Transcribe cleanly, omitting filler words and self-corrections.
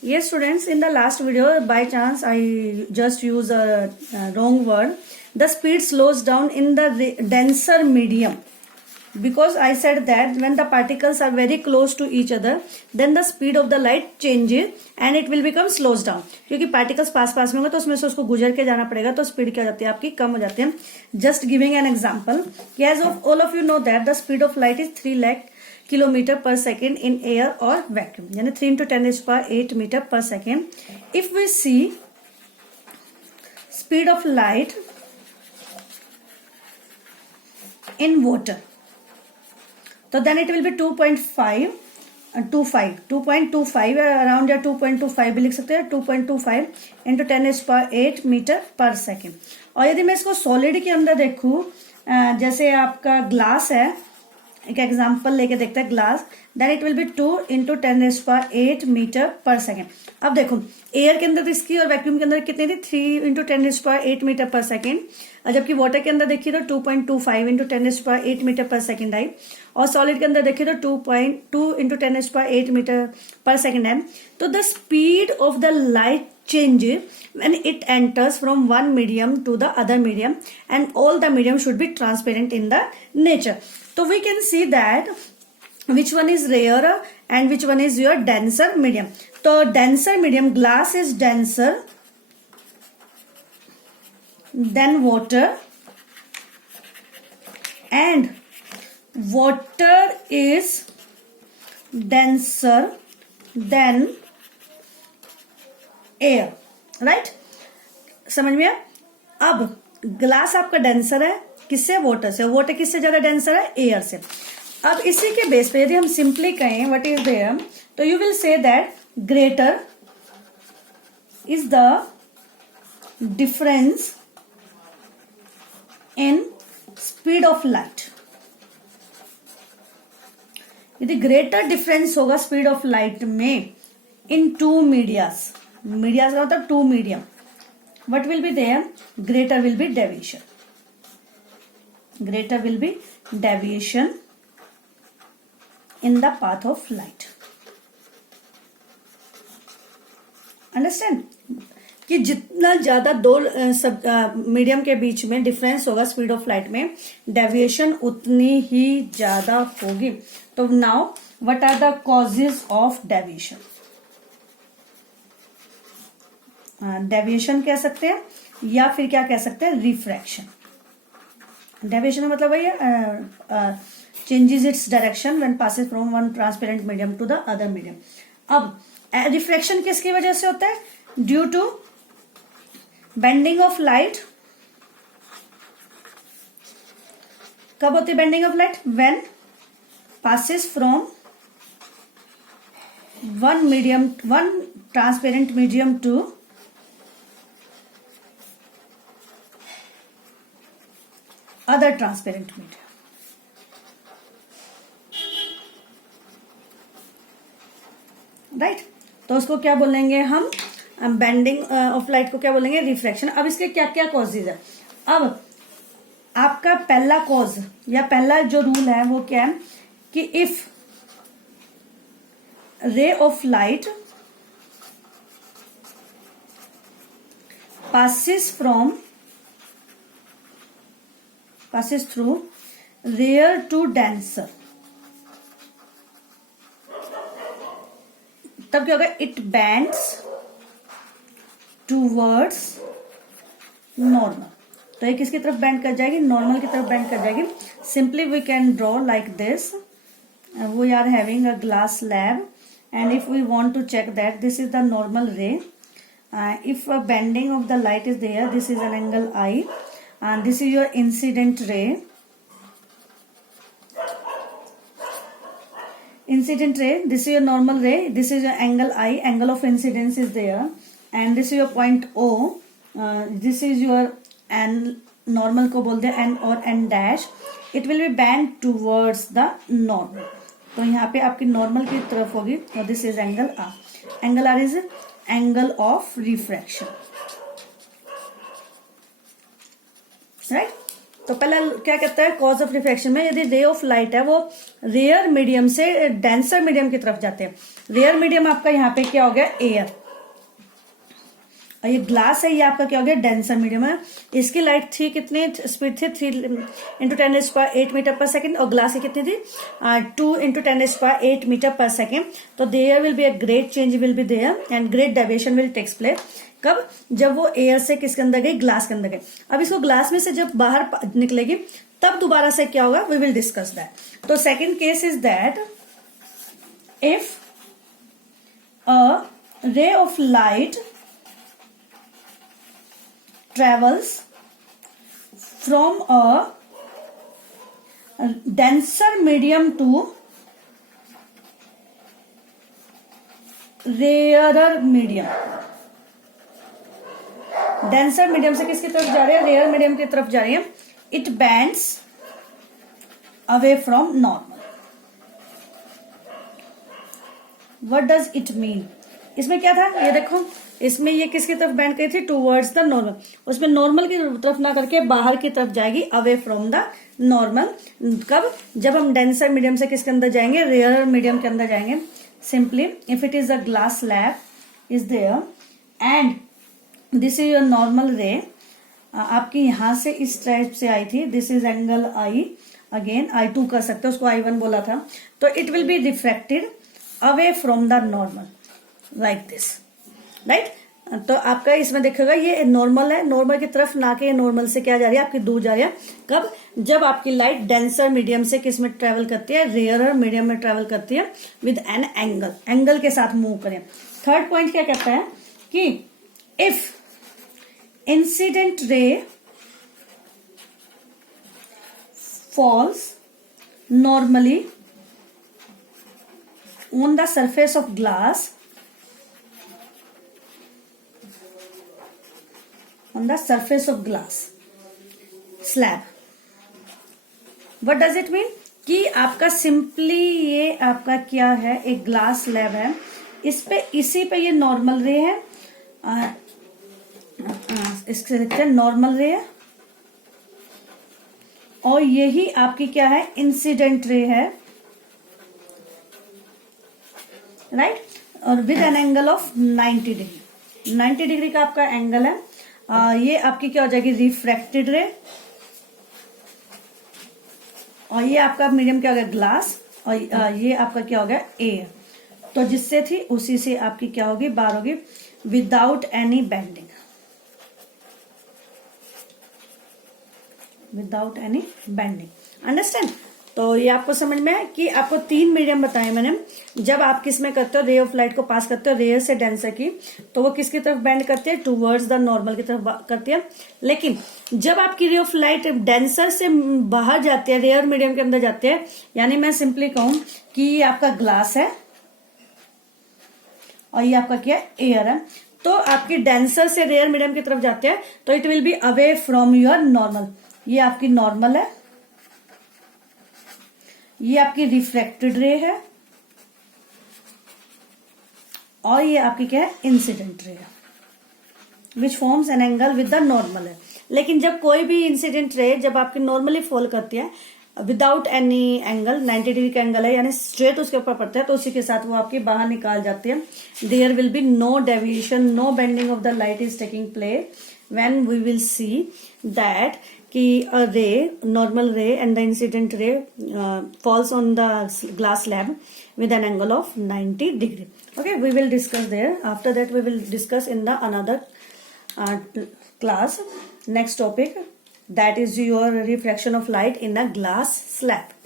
Yes, students, in the last video, by chance, I just use a wrong word. The speed slows down in the denser medium. Because I said that when the particles are very close to each other, then the speed of the light changes and it will become slows down. क्योंकि particles पास पास में होंगे तो उसमें से उसको गुजर के जाना पड़ेगा, तो speed क्या हो जाती है आपकी, कम हो जाती है. Just giving an example, as of all of you know that the speed of light is 3 lakh kilometre per second in air और वैक्यूम, यानी 3 into 10⁸ मीटर पर second. If we see speed of light in water, तो then it will be 2.25 around, या 2.25 भी लिख सकते हैं, 2.25 into 10⁸ metre पर सेकेंड. और यदि मैं इसको सॉलिड के अंदर देखूं, जैसे आपका ग्लास है, एक एग्जाम्पल लेके देखते हैं glass, then it will be 2 into 10⁸ metre पर सेकेंड. अब देखो एयर के अंदर इसकी और वैक्यूम के अंदर कितनी थी, 3 into 10⁸ मीटर पर सेकेंड, और जबकि वाटर के अंदर देखिए तो 2.25 into 10⁸ मीटर पर सेकेंड आई, और सॉलिड के अंदर देखिए तो 2.2 into 10⁸ मीटर पर सेकेंड है. तो the speed of the light changes when it enters from one medium to the other medium, and all the medium should be transparent in the nature. So we can see that which one is rarer and which one is your denser medium. So denser medium, glass is denser than water, and water is denser than air. Right, समझ में आया. अब glass आपका denser है किससे, water से. Water किससे ज्यादा डेंसर है, एयर से. अब इसी के बेस पे यदि हम सिंपली कहें व्हाट इज देयर, तो you will say that greater is the difference in speed of light. यदि ग्रेटर डिफरेंस होगा स्पीड ऑफ लाइट में इन टू मीडियाज, मीडिया का मतलब two medium, what will be there, greater will be deviation, greater will be deviation in the path of light. Understand कि जितना ज्यादा दो medium के बीच में डिफरेंस होगा स्पीड ऑफ लाइट में, डेविएशन उतनी ही ज्यादा होगी. तो now what are the causes of deviation. Deviation कह सकते हैं या फिर क्या कह सकते हैं, रिफ्रैक्शन. डेविएशन का मतलब वही changes its direction when passes from one transparent medium to the other medium. अब रिफ्रैक्शन किसकी वजह से होता है, due to bending of light. कब होती है bending of light, when passes from one transparent medium to other transparent medium. Right, तो उसको क्या बोलेंगे हम, बेंडिंग ऑफ लाइट को क्या बोलेंगे, रिफ्रैक्शन. अब इसके क्या क्या कॉजेज है. अब आपका पहला कॉज या पहला जो रूल है वो क्या है कि if ray of light passes through rare to denser, तब क्या होगा, इट बेंड्स टूवर्ड्स नॉर्मल. तो ये किसकी तरफ बेंड कर जाएगी, नॉर्मल की तरफ बेंड कर जाएगी. Simply we can draw like this. We are having a glass slab, and if we want to check that this is the normal ray, if a bending of the light is there, this is an angle I, and this is your incident ray. This is your normal ray, this is your angle I, angle of incidence is there, and this is your point O. This is your n, normal को बोलते हैं n और n dash. It will be bent towards the normal. तो यहाँ पे आपकी normal की तरफ होगी, और this is angle r. Angle r is angle of refraction. Right, तो पहला क्या कहता है, कॉज ऑफ रिफ्रैक्शन में यदि रे ऑफ लाइट है वो रेयर मीडियम से डेंसर मीडियम की तरफ जाते हैं। रेयर मीडियम आपका यहाँ पे क्या हो गया, एयर, और ये ग्लास है, ये आपका क्या हो गया, डेंसर मीडियम है। इसकी लाइट थी कितनी स्पीड थी, 3 × 10⁸ मीटर पर सेकेंड, और ग्लास की कितनी थी 2 × 10⁸ मीटर पर सेकेंड। तो there will be a great change will be there and great deviation will takes place. कब, जब वो एयर से किसके अंदर गई, ग्लास के अंदर गई। अब इसको ग्लास में से जब बाहर निकलेगी तब दोबारा से क्या होगा, वी विल डिस्कस दैट। तो second case is that if a ray of light travels from a denser medium to rarer medium। Denser medium से किसकी तरफ जा रही है, रेयर मीडियम की तरफ जा रही है। It bands away from normal. What does it mean, इसमें क्या था, ये देखो, इसमें ये किसकी तरफ बैंड करी थी, टूवर्ड्स द नॉर्मल। उसमें नॉर्मल की तरफ ना करके बाहर की तरफ जाएगी, अवे फ्रॉम द नॉर्मल। कब, जब हम डेंसर मीडियम से किसके अंदर जाएंगे, रेयर मीडियम के अंदर जाएंगे। Simply if it is a glass slab is there and this is your normal ray, आपकी यहां से इस टाइप से आई थी, this is angle i, again I2 कर सकते हो, उसको I1 बोला था। तो it will be refracted away from the normal like this, right. तो आपका इसमें देखेगा ये नॉर्मल है, नॉर्मल की तरफ ना के नॉर्मल से क्या जा रही है, आपकी दूर जा रही है। कब, जब आपकी लाइट डेंसर मीडियम से किस में ट्रेवल करती है, रेयर मीडियम में ट्रेवल करती है विद एन एंगल, एंगल के साथ मूव करें। थर्ड पॉइंट क्या कहता है कि if incident ray falls normally on the surface of glass on the surface of glass slab, what does it mean, कि आपका सिंपली ये आपका क्या है, एक ग्लास स्लैब है, इस पे इसी पे ये नॉर्मल रे है, इससे देखते हैं नॉर्मल रे है, और यही आपकी क्या है, इंसिडेंट रे है, राइट, और with an angle of 90 degree. 90 degree का आपका एंगल है। ये आपकी क्या हो जाएगी, रिफ्रैक्टेड रे, और ये आपका मीडियम क्या हो गया, ग्लास, और ये आपका क्या हो गया, एयर। तो जिससे थी उसी से आपकी क्या होगी, बार होगी, without any bending, without any bending. Understand. तो ये आपको समझ में है कि आपको 3 मीडियम बताए मैंने। जब आप किस में करते हो, रे ऑफ लाइट को पास करते हो रेयर से डेंसर की, तो वो किसकी तरफ बेंड करती है, टूवर्ड्स द नॉर्मल की तरफ करती है। लेकिन जब आपकी रे ऑफ लाइट डेंसर से बाहर जाती है, रेयर मीडियम के अंदर जाती है, यानी मैं सिंपली कहूं कि ये आपका ग्लास है और ये आपका क्या है, एयर है, तो आपकी डेंसर से रेयर मीडियम की तरफ जाते हैं, तो it will be away from your normal. ये आपकी नॉर्मल है, ये आपकी रिफ्रैक्टेड रे है, और ये आपकी क्या है, इंसिडेंट रे है, which forms an angle with the normal है। लेकिन जब कोई भी इंसिडेंट रे जब आपकी नॉर्मली फॉल करती है विदाउट एनी एंगल, 90 डिग्री का एंगल है, यानी स्ट्रेट उसके ऊपर पड़ता है, तो उसी के साथ वो आपकी बाहर निकाल जाती है। There will be no deviation, no bending of the light is taking place when we will see that कि a ray, normal ray and the incident ray falls on the glass slab with an angle of 90 degree. Okay, we will discuss there. After that, we will discuss in the another class. Next topic, that is your refraction of light in a glass slab.